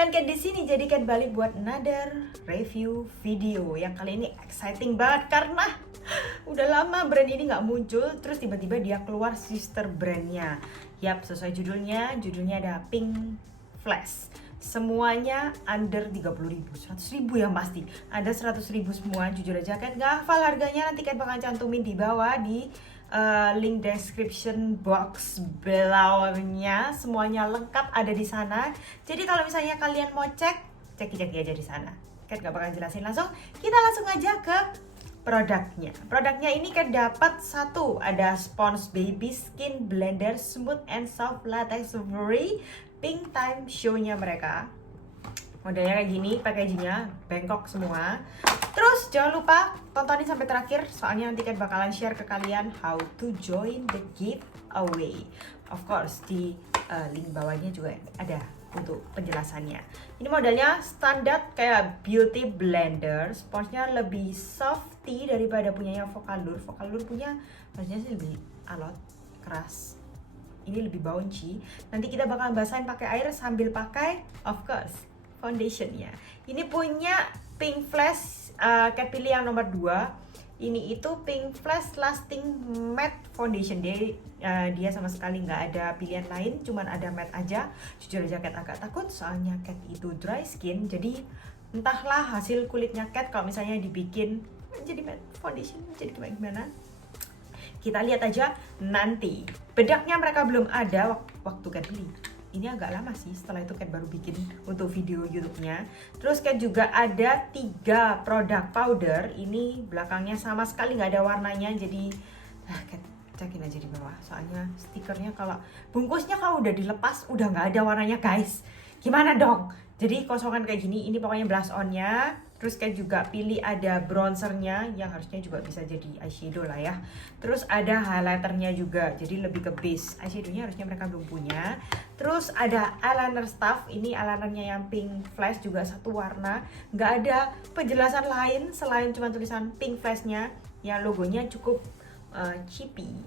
dengan Cat di sini. Jadi Cat balik buat another review video yang kali ini exciting banget karena udah lama brand ini nggak muncul, terus tiba-tiba dia keluar sister brandnya. Yap, sesuai judulnya ada Pink Flash. Semuanya under 30.000, 100.000 yang pasti. Ada 100.000 semua, jujur aja Cat nggak hafal harganya, nanti Cat bakal cantumin di bawah di link description box belawnya, semuanya lengkap ada di sana. Jadi kalau misalnya kalian mau cek aja di sana. Kat gak bakal jelasin langsung. Kita langsung aja ke produknya. Produknya ini kan dapat satu, ada Sponge Baby Skin Blender Smooth and Soft Latex Free Pink Time Show-nya mereka. Modelnya kayak gini, packagingnya bengkok semua. Terus jangan lupa tontonin sampai terakhir, soalnya nanti kan bakalan share ke kalian how to join the giveaway. Of course di link bawahnya juga ada untuk penjelasannya. Ini modelnya standar kayak beauty blender, sponsnya lebih softy daripada punyanya Vocalour. Vocalour punya harusnya sih lebih alot, keras. Ini lebih bouncy. Nanti kita bakal basahin pakai air sambil pakai of course foundationnya. Ini punya Pink Flash, Cat pilih yang nomor 2. Ini itu Pink Flash Lasting Matte Foundation. Dia sama sekali nggak ada pilihan lain, cuman ada matte aja. Jujur aja Cat agak takut, soalnya Cat itu dry skin. Jadi entahlah hasil kulitnya Cat kalau misalnya dibikin jadi matte foundation jadi gimana. Kita lihat aja nanti. Bedaknya mereka belum ada waktu Cat beli. Ini agak lama sih, setelah itu Cat baru bikin untuk video YouTube-nya. Terus Cat juga ada 3 produk powder. Ini belakangnya sama sekali nggak ada warnanya, jadi Cat cekin aja di bawah. Soalnya stikernya kalau bungkusnya kalau udah dilepas udah nggak ada warnanya guys. Gimana dong? Jadi kosongan kayak gini. Ini pokoknya blush on-nya. Terus Cat juga pilih ada bronzernya yang harusnya juga bisa jadi eyeshadow lah ya. Terus ada highlighternya juga, jadi lebih ke base. Eyeshadownya harusnya mereka belum punya. Terus ada eyeliner stuff, ini eyelinernya yang Pink Flash juga satu warna. Nggak ada penjelasan lain selain cuma tulisan Pink Flashnya. Yang logonya cukup cheapy.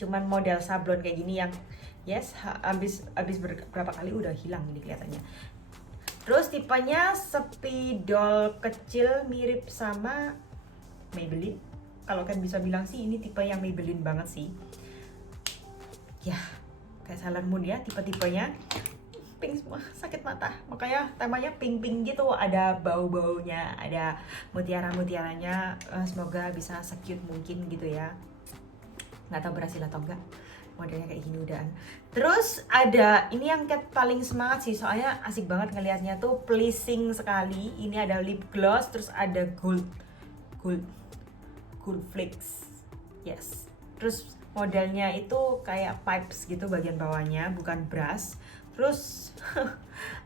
Cuman model sablon kayak gini yang yes, habis berapa kali udah hilang ini kelihatannya. Terus tipenya spidol kecil mirip sama Maybelline. Kalau kan bisa bilang sih ini tipe yang Maybelline banget sih. Ya, kayak Sailor Moon ya tipe-tipenya. Pink semua, sakit mata. Makanya temanya pink-pink gitu, ada bau-baunya, ada mutiara-mutiaranya. Semoga bisa se-cute mungkin gitu ya. Nggak tahu berhasil atau enggak. Modelnya kayak gini udahan. Terus ada ini yang Cat paling semangat sih, soalnya asik banget ngelihatnya tuh, pleasing sekali. Ini ada lip gloss, terus ada gold flakes. Yes. Terus modelnya itu kayak pipes gitu bagian bawahnya, bukan brush. Terus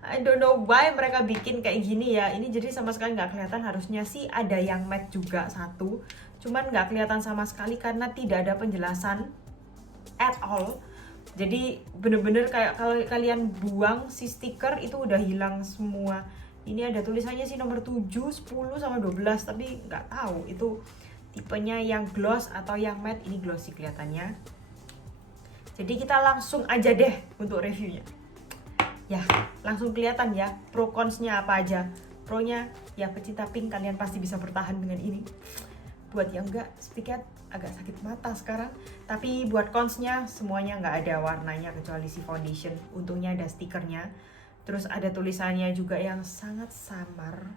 I don't know why mereka bikin kayak gini ya. Ini jadi sama sekali nggak kelihatan. Harusnya sih ada yang matte juga satu, cuman nggak kelihatan sama sekali karena tidak ada penjelasan at all. Jadi bener-bener kayak kalau kalian buang si stiker itu udah hilang semua. Ini ada tulisannya sih nomor 7, 10 sama 12, tapi nggak tahu itu tipenya yang gloss atau yang matte. Ini gloss sih kelihatannya. Jadi kita langsung aja deh untuk reviewnya. Ya, langsung kelihatan ya pro cons-nya apa aja. Pro-nya ya pecinta pink kalian pasti bisa bertahan dengan ini. Buat yang enggak, sedikit agak sakit mata sekarang. Tapi buat cons-nya semuanya nggak ada warnanya kecuali si foundation. Untungnya ada stikernya. Terus ada tulisannya juga yang sangat samar.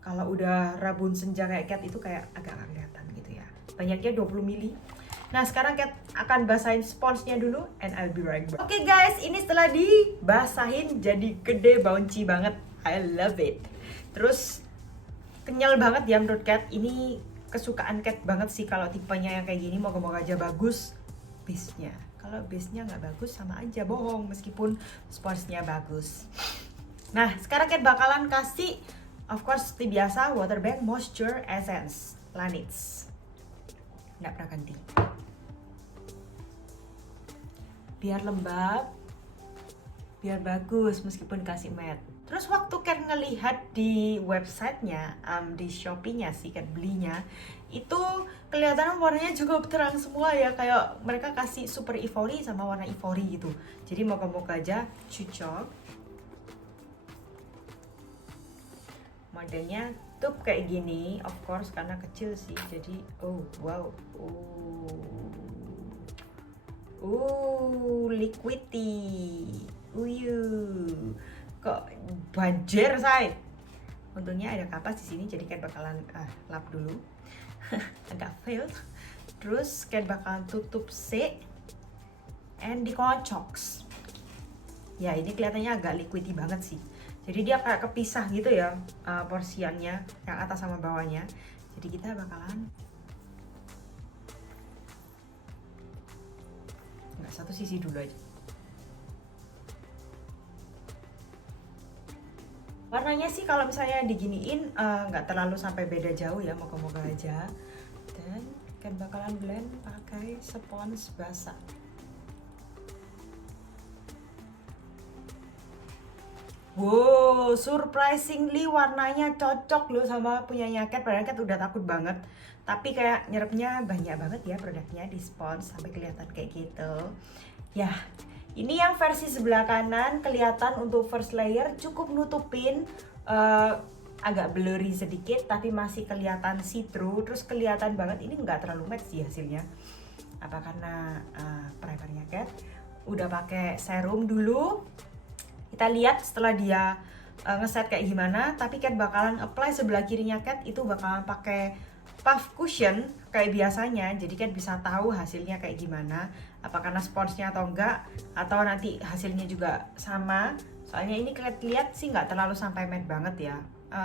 Kalau udah rabun senja kayak Cat itu kayak agak nggak kelihatan gitu ya. Banyaknya 20 mili. Nah sekarang Cat akan basahin sponsnya dulu and I'll be right back. Oke guys, ini setelah dibasahin jadi gede, bouncy banget. I love it. Terus kenyal banget ya menurut Cat. Ini kesukaan Cat banget sih kalau tipenya yang kayak gini. Moga-moga aja bagus base-nya. Kalau base-nya nggak bagus sama aja bohong meskipun sponsnya bagus. Nah sekarang Cat bakalan kasih of course seperti biasa water bank moisture essence Laneige. Nggak pernah ganti. Biar lembab, biar bagus meskipun kasih matte. Terus waktu Cat ngelihat di websitenya, di Shopee-nya sih Cat belinya, itu kelihatan warnanya juga terang semua ya, kayak mereka kasih super ivory sama warna ivory gitu. Jadi moga-moga aja cocok. Modelnya tube kayak gini, of course karena kecil sih, jadi oh wow, liquidy, kok banjir say. Untungnya ada kapas di sini, jadi kayak bakalan lap dulu. Agak fail. Terus kayak bakalan tutup C and dikocok. Ya ini kelihatannya agak liquidy banget sih. Jadi dia kayak kepisah gitu ya porsiannya, yang atas sama bawahnya. Jadi kita bakalan satu sisi dulu aja. Warnanya sih kalau misalnya diginiin nggak terlalu sampai beda jauh ya, moga-moga aja. Dan kan bakalan blend pakai spons basah. Wow, surprisingly warnanya cocok loh sama punyanya Cat. Padahal Cat udah takut banget, tapi kayak nyerapnya banyak banget ya produknya di spons sampai kelihatan kayak gitu. Ya, ini yang versi sebelah kanan kelihatan untuk first layer cukup nutupin, agak blurry sedikit tapi masih kelihatan see-through. Terus kelihatan banget ini nggak terlalu matte sih hasilnya. Apa karena primernya Cat udah pakai serum dulu. Kita lihat setelah dia ngeset kayak gimana, tapi Cat bakalan apply sebelah kirinya Cat itu bakalan pakai puff cushion kayak biasanya. Jadi Cat bisa tahu hasilnya kayak gimana, apa karena sponsnya atau enggak, atau nanti hasilnya juga sama. Soalnya ini Cat lihat sih nggak terlalu sampai matte banget ya.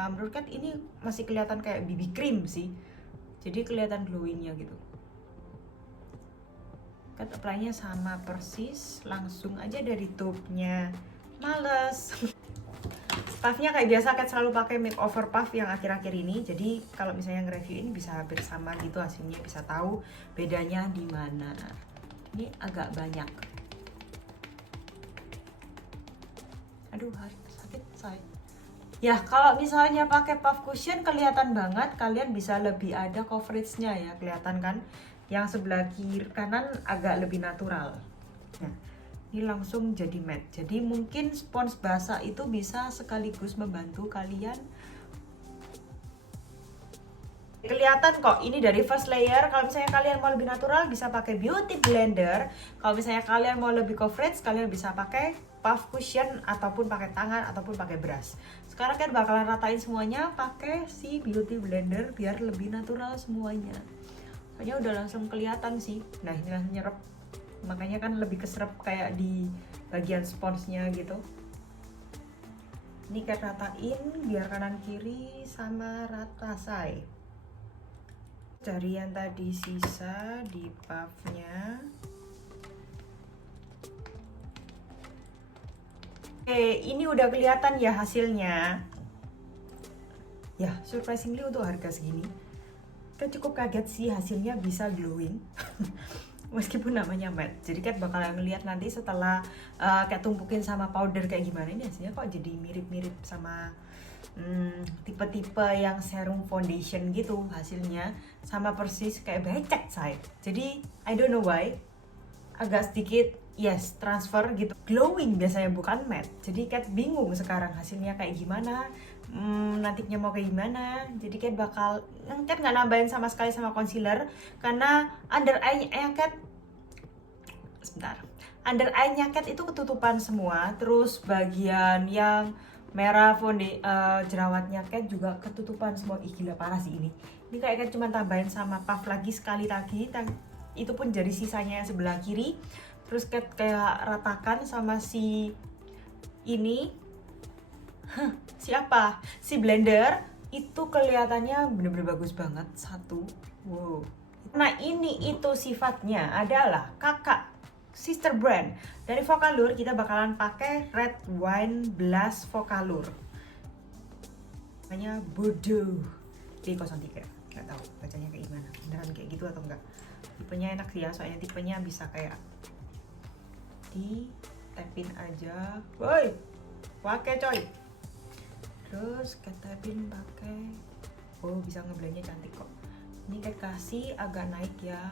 Menurut Cat ini masih kelihatan kayak BB cream sih, jadi kelihatan glowingnya gitu. Cat apply-nya sama persis, langsung aja dari tube-nya. Males. Puffnya kayak biasa Cat selalu pakai makeover puff yang akhir-akhir ini. Jadi kalau misalnya nge-review ini bisa hampir sama gitu hasilnya, bisa tahu bedanya di mana. Ini agak banyak. Aduh, sakit say. Ya, kalau misalnya pakai puff cushion kelihatan banget, kalian bisa lebih ada coveragenya ya, kelihatan kan? Yang sebelah kiri kanan agak lebih natural. Nah, ini langsung jadi matte. Jadi mungkin spons basah itu bisa sekaligus membantu kalian. Kelihatan kok ini dari first layer. Kalau misalnya kalian mau lebih natural bisa pakai beauty blender. Kalau misalnya kalian mau lebih coverage kalian bisa pakai puff cushion ataupun pakai tangan ataupun pakai brush. Sekarang kan bakalan ratain semuanya pakai si beauty blender biar lebih natural semuanya. Soalnya udah langsung kelihatan sih. Nah, ini langsung nyerap. Makanya kan lebih keserap kayak di bagian sponsnya gitu. Ini Cat ratain biar kanan kiri sama rata say. Dari yang tadi sisa di puffnya. Oke, ini udah kelihatan ya hasilnya. Ya, surprisingly untuk harga segini kan cukup kaget sih hasilnya bisa glowing. Meskipun namanya matte. Jadi Cat bakalan ngeliat nanti setelah Cat tumpukin sama powder kayak gimana, ini hasilnya kok jadi mirip-mirip sama tipe-tipe yang serum foundation gitu hasilnya, sama persis kayak becek say. Jadi I don't know why agak sedikit transfer gitu, glowing biasanya bukan matte. Jadi Cat bingung sekarang hasilnya kayak gimana, nantinya mau kayak gimana. Jadi Cat nggak nambahin sama sekali sama concealer karena under eye-nya Cat under eye-nya Cat itu ketutupan semua. Terus bagian yang merah jerawatnya Cat juga ketutupan semua. Ih gila parah sih ini kayak Cat cuma tambahin sama puff lagi sekali lagi, itu pun jadi sisanya yang sebelah kiri. Terus Cat kayak ratakan sama si ini siapa? Si blender itu kelihatannya bener-bener bagus banget. Satu, wow. Nah ini itu sifatnya adalah kakak sister brand dari Focallure. Kita bakalan pakai Red Wine Blush Focallure. Namanya Bordeaux D03. Gak tahu bacanya kayak gimana. Beneran kayak gitu atau enggak? Tipenya enak sih ya, soalnya tipenya bisa kayak di tapin aja. Woi, pakai coy. Terus ketapin pakai, bisa ngeblendnya cantik kok. Ini kayak kasih agak naik ya.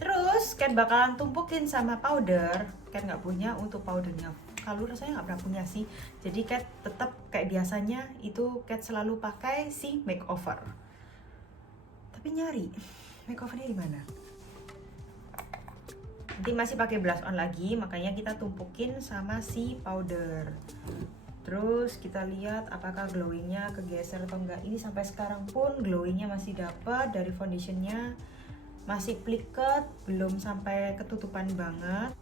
Terus Cat bakalan tumpukin sama powder. Cat nggak punya untuk powdernya Color rasanya nggak pernah punya sih. Jadi Cat tetap kayak biasanya itu Cat selalu pakai si makeover. Tapi nyari makeovernya di mana? Nanti masih pakai blush on lagi, makanya kita tumpukin sama si powder. Terus kita lihat apakah glowingnya kegeser atau enggak. Ini sampai sekarang pun glowingnya masih dapat dari foundationnya, masih pliket, belum sampai ketutupan banget.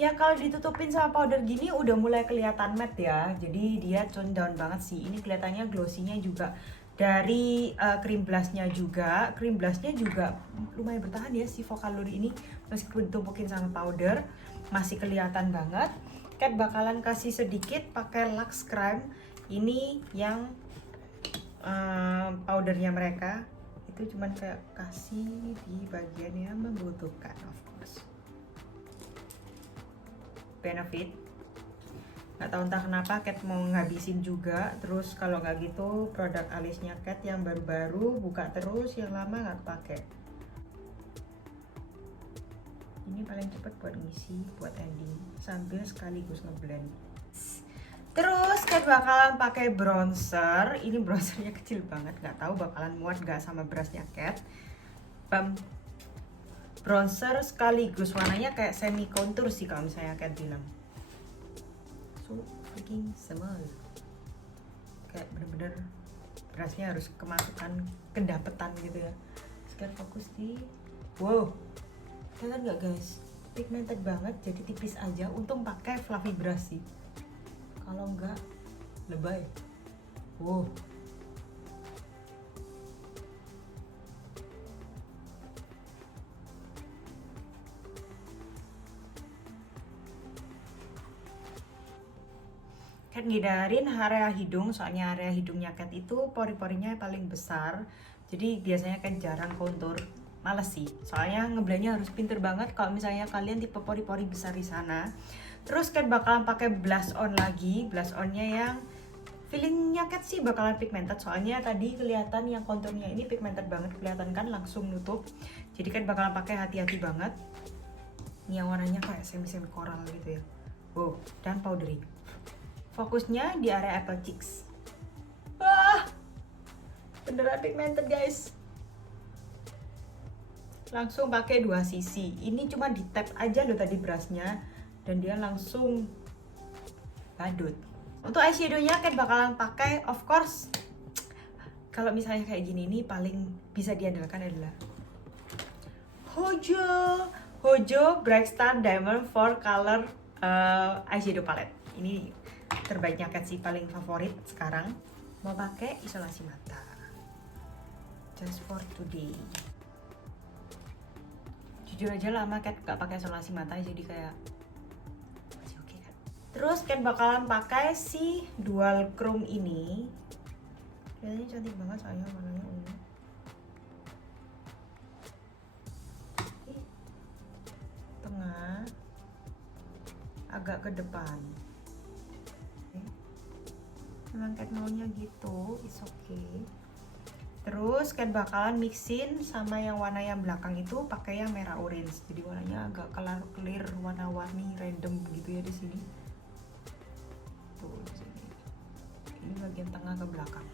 Ya kalau ditutupin sama powder gini udah mulai kelihatan matte ya. Jadi dia tone down banget sih. Ini kelihatannya glossy-nya juga dari cream blushnya juga. Cream blushnya juga lumayan bertahan ya si Vocaloid ini, meskipun ditumpukin sama powder masih kelihatan banget. Cat bakalan kasih sedikit pakai Lux Crime. Ini yang powdernya mereka itu cuman kayak kasih di bagian yang membutuhkan, of course. Benefit, nggak tahu entah kenapa Cat mau ngabisin juga. Terus kalau nggak gitu produk alisnya Cat yang baru-baru buka terus, yang lama nggak kepake. Ini paling cepet buat ngisi, buat ending sambil sekaligus ngeblend. Terus Cat bakalan pakai bronzer. Ini bronzernya kecil banget, nggak tahu bakalan muat nggak sama brushnya Cat. Bronzer sekaligus warnanya kayak semi contour sih kalau misalnya Cat bilang. So freaking small. Kayak bener-bener brushnya harus kemasukan, kedapetan gitu ya. Sekarang fokus di, wow, kelihatan nggak guys? Pigmented banget, jadi tipis aja. Untung pakai fluffy brush sih. Kalau enggak lebay. Wow. Cat ngindarin area hidung, soalnya area hidungnya Cat itu pori-porinya paling besar. Jadi biasanya Cat jarang kontur. Males sih, soalnya ngeblendnya harus pinter banget kalau misalnya kalian tipe pori-pori besar di sana. Terus Cat bakalan pakai blush on lagi. Blush onnya yang feelingnya Cat sih bakalan pigmented, soalnya tadi kelihatan yang konturnya ini pigmented banget, kelihatan kan langsung nutup. Jadi Cat bakalan pakai hati-hati banget. Ini yang warnanya kayak semi-semi coral gitu ya. Wow, dan powdery. Fokusnya di area apple cheeks. Wah, beneran pigmented guys. Langsung pakai 2 sisi. Ini cuma di tap aja loh tadi brushnya, dan dia langsung badut. Untuk eyeshadownya Cat bakalan pakai, of course, kalau misalnya kayak gini nih paling bisa diandalkan adalah Hojo Bright Star Diamond 4 Color eyeshadow palette. Ini terbaiknya Cat sih, paling favorit sekarang. Mau pakai isolasi mata just for today. Jujur aja lama Cat gak pakai isolasi mata, jadi kayak masih oke kan. Terus Cat bakalan pakai si dual chrome ini. Kayaknya cantik banget soalnya warnanya ungu. Tengah agak ke depan. Memang Cat maunya gitu, it's okay. Terus Cat bakalan mixin sama yang warna yang belakang itu pakai yang merah orange. Jadi warnanya agak clear, warna-warni random gitu ya di sini. Tuh di sini. Ini bagian tengah ke belakang.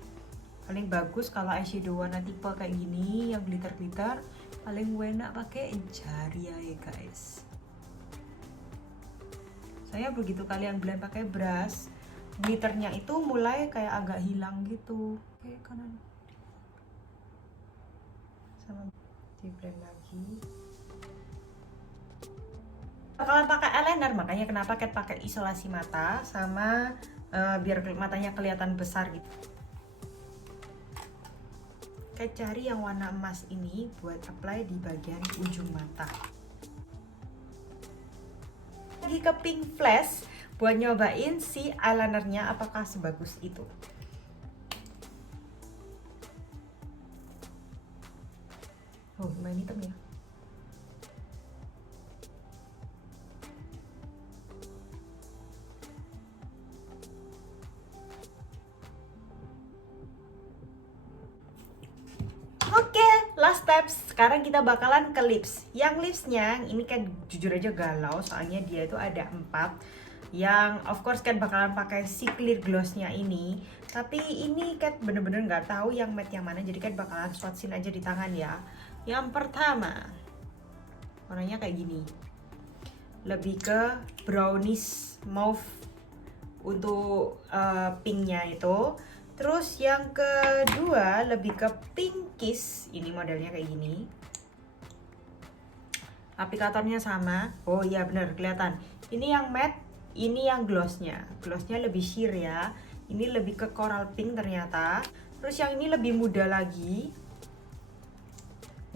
Paling bagus kalau eyeshadow warna tipe kayak gini yang glitter-glitter, paling enak pakai jari ya guys. Saya begitu kalian blend pakai brush, glitternya itu mulai kayak agak hilang gitu. Oke, kanan sama di blend lagi. Bakalan pakai eyeliner, makanya kenapa Cat pakai isolasi mata sama biar matanya kelihatan besar gitu. Cat cari yang warna emas ini buat apply di bagian ujung mata. Lagi ke pink flash buat nyobain si eyelinernya apakah sebagus itu. Oh, lumayan hitam ya. Oke, last steps. sekarang kita bakalan ke lips. Yang lipsnya ini kan jujur aja galau, soalnya dia itu ada 4. Yang of course kan bakalan pakai si clear glossnya ini. Tapi ini Kat bener-bener nggak tahu yang matte yang mana, jadi Kat bakalan swatchin aja di tangan ya. Yang pertama, warnanya kayak gini, lebih ke brownish mauve untuk pinknya itu. Terus yang kedua lebih ke pinkish, ini modelnya kayak gini. Aplikatornya sama. Oh iya bener kelihatan. Ini yang matte, ini yang glossnya. Glossnya lebih sheer ya. Ini lebih ke coral pink ternyata. Terus yang ini lebih muda lagi.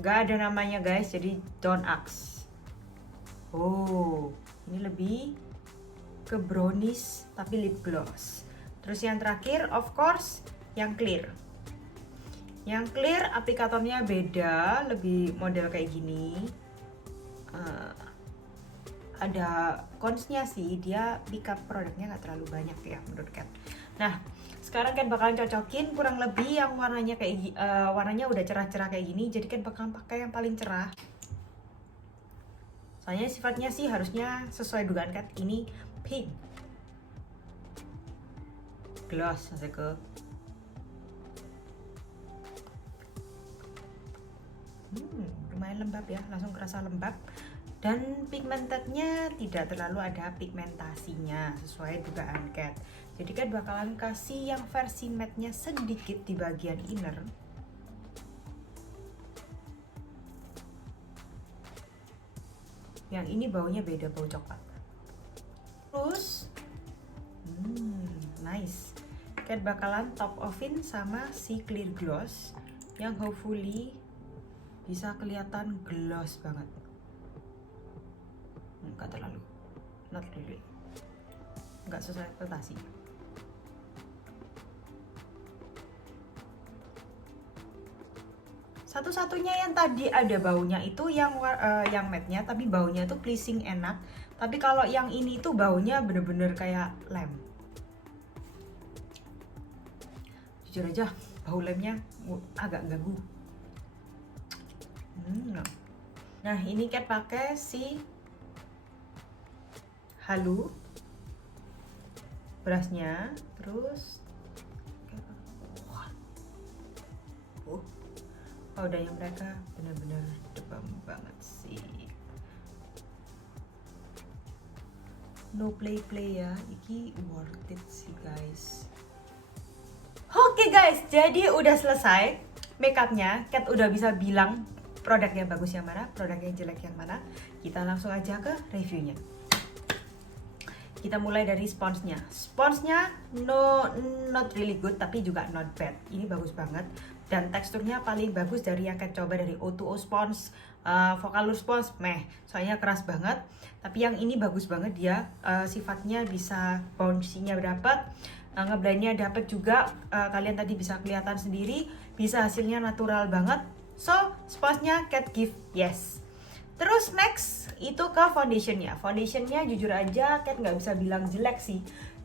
Gak ada namanya guys, jadi don't ask. Oh, ini lebih ke brownish tapi lip gloss. Terus yang terakhir of course yang clear. Yang clear aplikatornya beda, lebih model kayak gini. Ada consnya sih, dia makeup produknya nggak terlalu banyak ya menurut Kat. Nah sekarang kan bakalan cocokin kurang lebih yang warnanya kayak warnanya udah cerah-cerah kayak gini, jadi kan bakalan pakai yang paling cerah. Soalnya sifatnya sih harusnya sesuai dugaan Kat, ini pink gloss masih ke lumayan lembab ya, langsung kerasa lembab. Dan pigmentednya tidak terlalu ada pigmentasinya sesuai dugaan Kat. Jadi Kat bakalan kasih yang versi matte-nya sedikit di bagian inner. Yang ini baunya beda, bau coklat. Terus nice. Kat bakalan top offin sama si clear gloss yang hopefully bisa kelihatan gloss banget. Enggak terlalu, not really, enggak sesuai ekspektasi. Satu-satunya yang tadi ada baunya itu yang matte-nya, tapi baunya tuh pleasing, enak. Tapi kalau yang ini tuh baunya bener-bener kayak lem. Jujur aja, bau lemnya agak ganggu. Nah ini Kat pakai si halu brushnya, terus powdernya mereka bener-bener demam banget sih. No play ya, ini worth it sih guys. Oke guys, jadi udah selesai makeupnya. Kat udah bisa bilang produknya bagus yang mana, produknya jelek yang mana. Kita langsung aja ke reviewnya. Kita mulai dari sponsnya. Sponsnya not really good tapi juga not bad. Ini bagus banget dan teksturnya paling bagus dari yang Kat coba dari O2O Spons, Vocaloid Spons, soalnya keras banget. Tapi yang ini bagus banget, dia sifatnya bisa bouncy-nya dapat, ngeblendnya dapat juga. Kalian tadi bisa kelihatan sendiri, bisa hasilnya natural banget. So sponsnya Kat give yes. Terus next itu ke foundationnya. Foundationnya jujur aja Kat nggak bisa bilang jelek sih.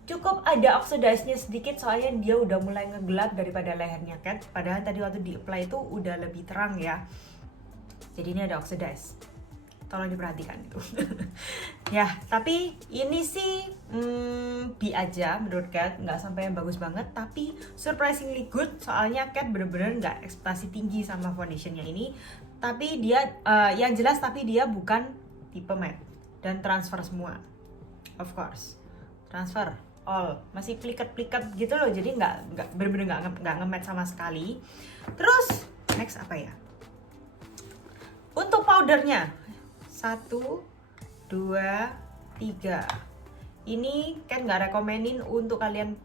Cukup ada oxidize-nya sedikit soalnya dia udah mulai ngegelap daripada lehernya Kat. Padahal tadi waktu di apply itu udah lebih terang ya. Jadi ini ada oxidize. Tolong diperhatikan itu. Ya, tapi ini sih B aja menurut Kat, nggak sampai yang bagus banget, tapi surprisingly good. Soalnya Kat bener-bener nggak ekspektasi tinggi sama foundationnya ini. Tapi dia yang jelas, tapi dia bukan tipe matte dan transfer semua, of course, transfer all, masih pliket-pliket gitu loh, jadi nggak bener-bener nggak nge-matte sama sekali. Terus next apa ya? Untuk powdernya 1, 2, 3. Ini kan nggak rekomenin untuk kalian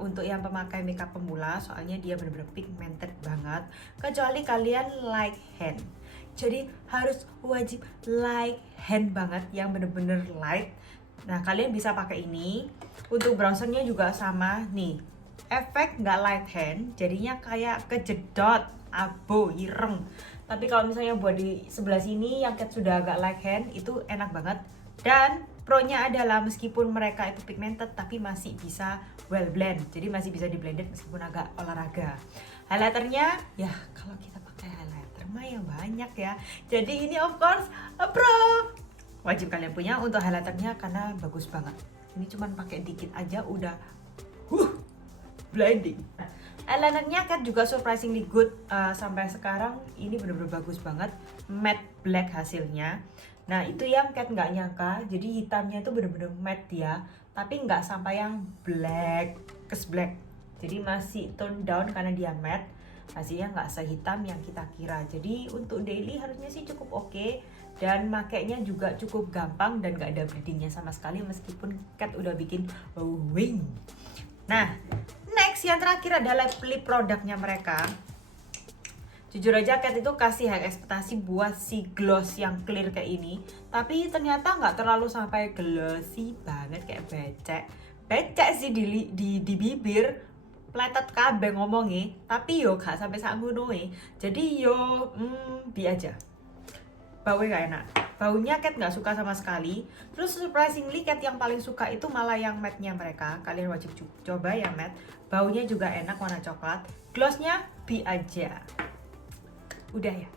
untuk yang pemakai makeup pemula, soalnya dia benar-benar pigmented banget. Kecuali kalian light hand, jadi harus wajib light hand banget, yang benar-benar light. Nah kalian bisa pakai ini. Untuk bronzernya juga sama nih, efek nggak light hand, jadinya kayak kejedot, abo, ireng. Tapi kalau misalnya buat di sebelah sini yang sudah agak light hand, itu enak banget. Dan pro-nya adalah meskipun mereka itu pigmented tapi masih bisa well blend, jadi masih bisa di blended meskipun agak olahraga. Highlighternya ya kalau kita pakai highlighter lumayan banyak ya. Jadi ini of course pro, wajib kalian punya untuk highlighternya karena bagus banget. Ini cuman pakai dikit aja udah blinding. Eyelinernya Kat juga surprisingly good. Sampai sekarang ini bener-bener bagus banget, matte black hasilnya. Nah itu yang Kat nggak nyangka, jadi hitamnya itu bener-bener matte ya, tapi nggak sampai yang black kes black, jadi masih tone down karena dia matte. Hasilnya nggak sehitam yang kita kira. Jadi untuk daily harusnya sih cukup oke. Dan makainya juga cukup gampang dan gak ada bleedingnya sama sekali meskipun Kat udah bikin wing. Nah, next yang terakhir adalah lip produknya mereka. Jujur aja Kat itu kasih high ekspektasi buat si gloss yang clear kayak ini, tapi ternyata nggak terlalu sampai glossy banget kayak becek sih di bibir, pletet kabeh ngomongnya, tapi yo gak sampai sak ngono. Jadi yo bi aja. Baunya gak enak, baunya Kat gak suka sama sekali. Terus surprisingly Kat yang paling suka itu malah yang matte nya mereka. Kalian wajib coba yang matte, baunya juga enak, warna coklat. Glossnya bi aja. Udah ya.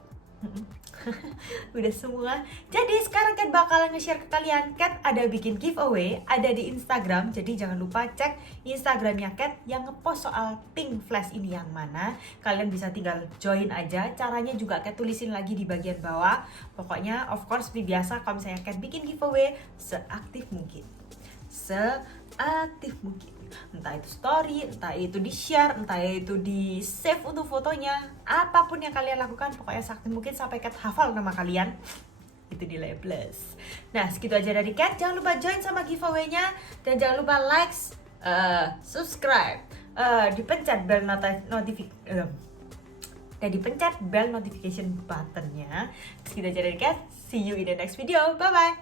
Udah semua. Jadi sekarang Kat bakalan nge-share ke kalian. Kat ada bikin giveaway, ada di Instagram. Jadi jangan lupa cek Instagramnya Kat yang ngepost soal pink flash ini yang mana. Kalian bisa tinggal join aja. Caranya juga Kat tulisin lagi di bagian bawah. Pokoknya of course seperti biasa kalau misalnya Kat bikin giveaway seaktif mungkin. Entah itu story, entah itu di share, entah itu di save untuk fotonya, apapun yang kalian lakukan pokoknya seaktif mungkin sampai Kat hafal nama kalian. Itu nilai plus. Nah segitu aja dari Kat. Jangan lupa join sama giveaway-nya dan jangan lupa like, subscribe, dipencet bell dipencet bell notification buttonnya. Segitu aja dari Kat. See you in the next video. Bye bye.